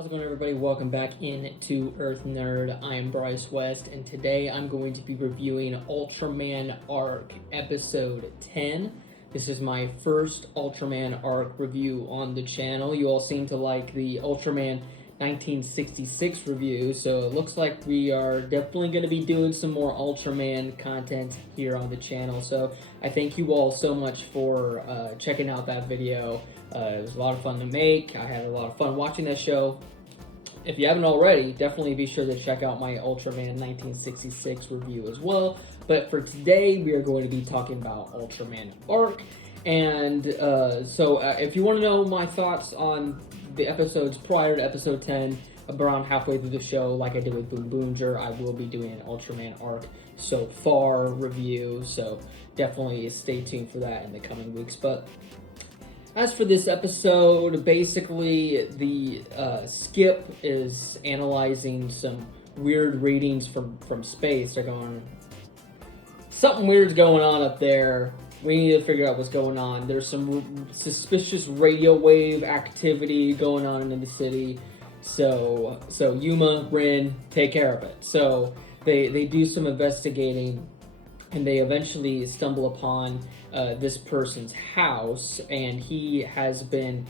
How's it going, everybody? Welcome back into Earth Nerd. I am Bryce West, and today I'm going to be reviewing Ultraman Arc Episode 10. This is my first Ultraman Arc review on the channel. You all seem to like the Ultraman 1966 review, so it looks like we are definitely going to be doing some more Ultraman content here on the channel. So I thank you all so much for checking out that video. It was a lot of fun to make. I had a lot of fun watching that show. If you haven't already, definitely be sure to check out my Ultraman 1966 review as well. But for today, we are going to be talking about Ultraman Arc. And if you want to know my thoughts on the episodes prior to episode 10, around halfway through the show, like I did with Boom Boonger, I will be doing an Ultraman Arc so far review. So definitely stay tuned for that in the coming weeks. But as for this episode, basically the Skip is analyzing some weird readings from space. They're going, something weird's going on up there. We need to figure out what's going on. There's some suspicious radio wave activity going on in the city. So Yuma, Rin, take care of it. So they do some investigating, and they eventually stumble upon this person's house, and he has been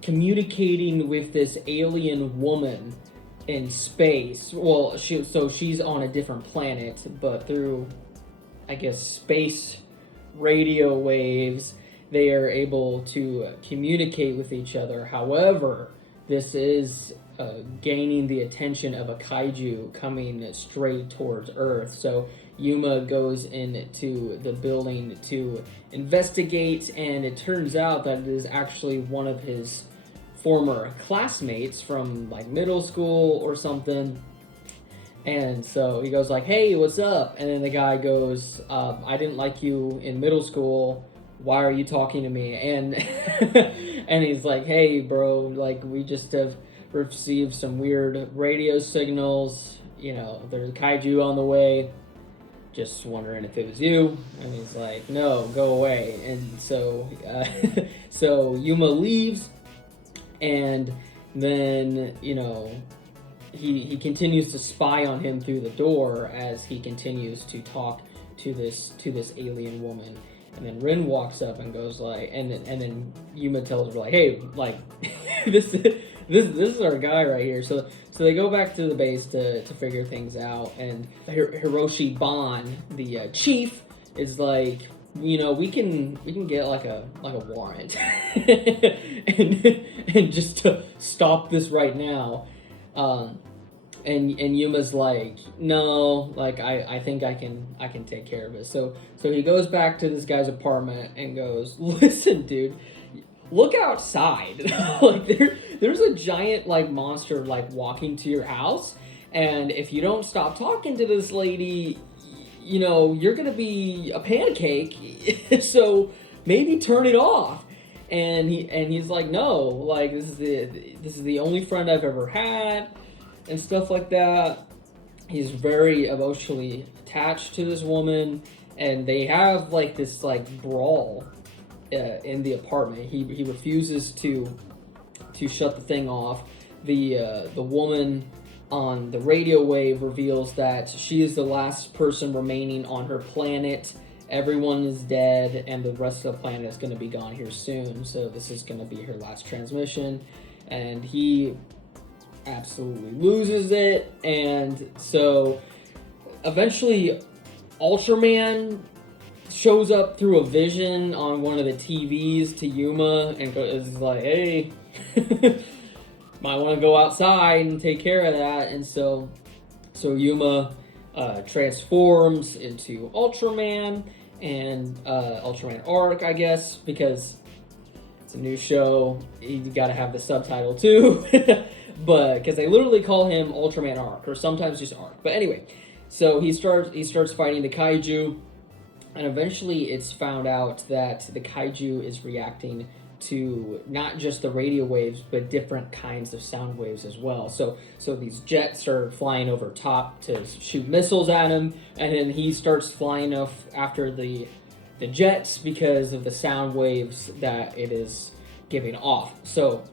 communicating with this alien woman in space. Well, she's on a different planet, but through, I guess, space radio waves, they are able to communicate with each other. However, this is gaining the attention of a kaiju coming straight towards Earth. So Yuma goes into the building to investigate, and it turns out that it is actually one of his former classmates from like middle school or something. And so he goes like, "Hey, what's up?" And then the guy goes, "I didn't like you in middle school. Why are you talking to me?" And and he's like, "Hey, bro, like we just have received some weird radio signals. You know, there's a kaiju on the way. Just wondering if it was you." And he's like, "No, go away." And so so Yuma leaves, and then, you know, he continues to spy on him through the door as he continues to talk to this alien woman. And then Rin walks up and goes like, and then Yuma tells her like, "Hey, like this is our guy right here." So they go back to the base to figure things out, and Hiroshi Ban, the chief, is like, "You know, we can get like a warrant and just to stop this right now." And Yuma's like, "No, like I think I can take care of it." So he goes back to this guy's apartment and goes, "Listen, dude, look outside. Like there's a giant like monster like walking to your house, and if you don't stop talking to this lady, you know, you're gonna be a pancake. So maybe turn it off." And he's like, "No, like this is the only friend I've ever had," and stuff like that. He's very emotionally attached to this woman, and they have like this like brawl in the apartment. He refuses to shut the thing off. The woman on the radio wave reveals that she is the last person remaining on her planet. Everyone is dead, and the rest of the planet is going to be gone here soon. So this is going to be her last transmission, and he absolutely loses it. And so eventually Ultraman shows up through a vision on one of the TVs to Yuma and is like, "Hey, might want to go outside and take care of that." And so Yuma transforms into Ultraman, and Ultraman Arc, I guess, because it's a new show, you gotta have the subtitle too. But because they literally call him Ultraman Arc, or sometimes just Arc. But anyway, so he starts fighting the kaiju, and eventually it's found out that the kaiju is reacting to not just the radio waves, but different kinds of sound waves as well. So these jets are flying over top to shoot missiles at him, and then he starts flying off after the jets because of the sound waves that it is giving off. So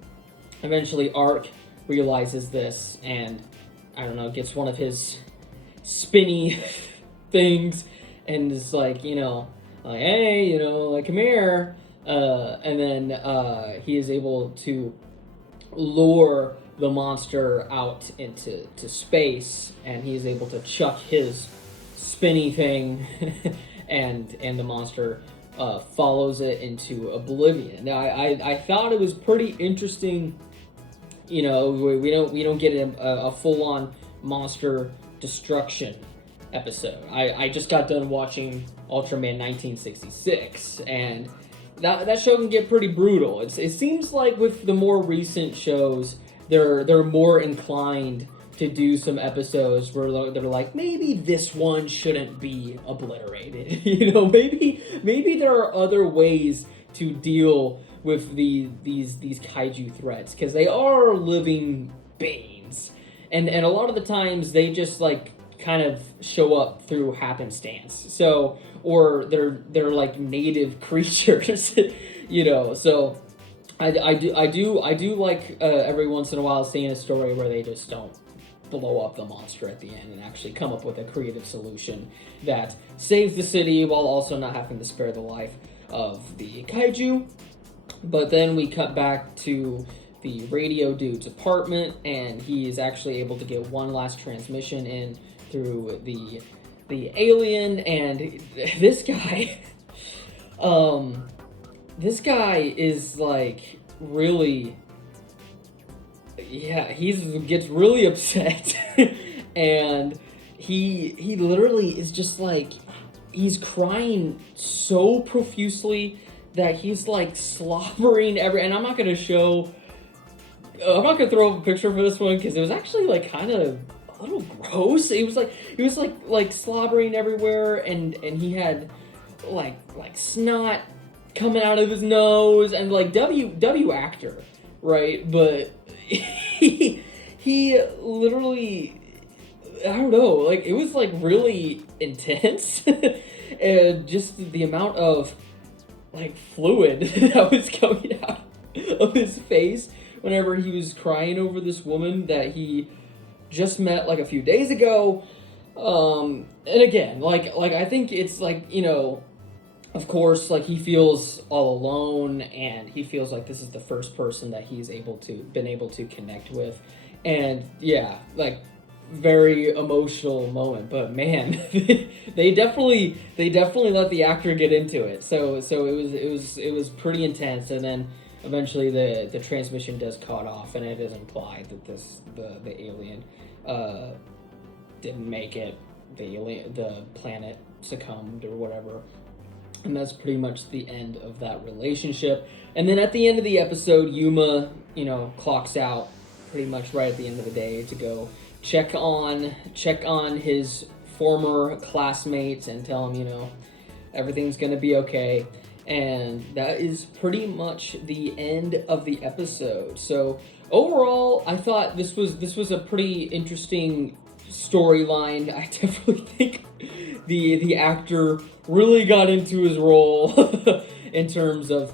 eventually Arc realizes this and, I don't know, gets one of his spinny things and is like, hey, come here. And then he is able to lure the monster out into space, and he is able to chuck his spinny thing, and the monster follows it into oblivion. Now, I thought it was pretty interesting. We don't get a full on monster destruction episode. I just got done watching Ultraman 1966, and that show can get pretty brutal. It seems like with the more recent shows, they're more inclined to do some episodes where they're like, maybe this one shouldn't be obliterated. Maybe there are other ways to deal with these kaiju threats, because they are living beings, and a lot of the times they just like kind of show up through happenstance. So, or they're like native creatures, So I do like every once in a while seeing a story where they just don't blow up the monster at the end and actually come up with a creative solution that saves the city while also not having to spare the life of the kaiju. But then we cut back to the radio dude's apartment, and he is actually able to get one last transmission in through the alien, and this guy is like really, he gets really upset and he literally is just like, he's crying so profusely that he's like slobbering and I'm not gonna throw up a picture for this one because it was actually like kind of a little gross. He was like slobbering everywhere, and he had like snot coming out of his nose, and like W actor, right? But he literally, I don't know, like it was like really intense, and just the amount of like fluid that was coming out of his face whenever he was crying over this woman that he just met like a few days ago. And again, like I think it's like, of course, like he feels all alone, and he feels like this is the first person that he's been able to connect with. And yeah, like very emotional moment, but man, they definitely let the actor get into it. So it was pretty intense, and then eventually the transmission does cut off, and it is implied that the alien didn't make it. The planet succumbed or whatever. And that's pretty much the end of that relationship. And then at the end of the episode, Yuma, clocks out pretty much right at the end of the day to go check on his former classmates and tell him, everything's gonna be okay. And that is pretty much the end of the episode. So overall, I thought this was a pretty interesting storyline. I definitely think the actor really got into his role in terms of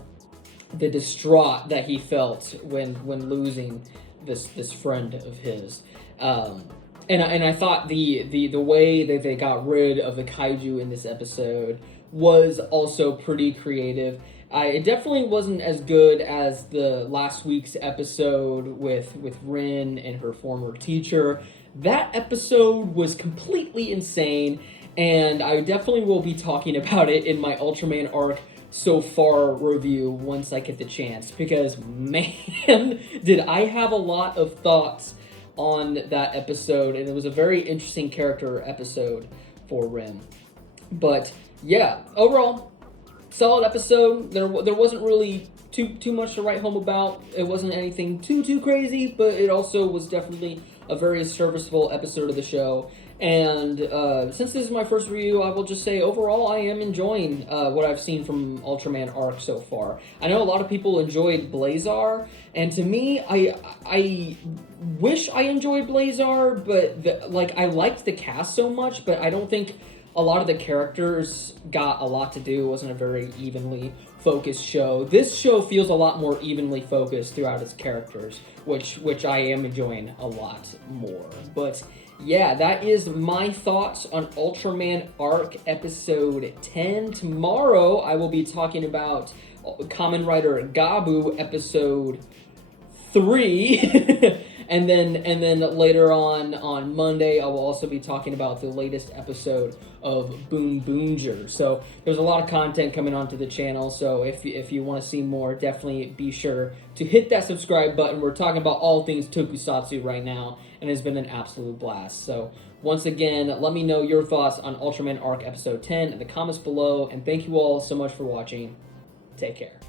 the distraught that he felt when losing this friend of his. And I thought the way that they got rid of the kaiju in this episode was also pretty creative. It definitely wasn't as good as the last week's episode with Rin and her former teacher. That episode was completely insane, and I definitely will be talking about it in my Ultraman Arc so far review once I get the chance, because man, did I have a lot of thoughts on that episode, and it was a very interesting character episode for Rin. But yeah, overall, solid episode. There wasn't really too much to write home about. It wasn't anything too crazy, but it also was definitely a very serviceable episode of the show. And since this is my first review, I will just say overall I am enjoying what I've seen from Ultraman Arc so far. I know a lot of people enjoyed Blazar, and to me, I wish I enjoyed Blazar, but I liked the cast so much, but I don't think a lot of the characters got a lot to do. It wasn't a very evenly focused show. This show feels a lot more evenly focused throughout its characters, which I am enjoying a lot more. But yeah, that is my thoughts on Ultraman Arc episode 10. Tomorrow I will be talking about Kamen Rider Gabu episode 3. And then later on Monday, I will also be talking about the latest episode of Boom Boonger. So there's a lot of content coming onto the channel. So if you want to see more, definitely be sure to hit that subscribe button. We're talking about all things tokusatsu right now, and it's been an absolute blast. So once again, let me know your thoughts on Ultraman Arc episode 10 in the comments below. And thank you all so much for watching. Take care.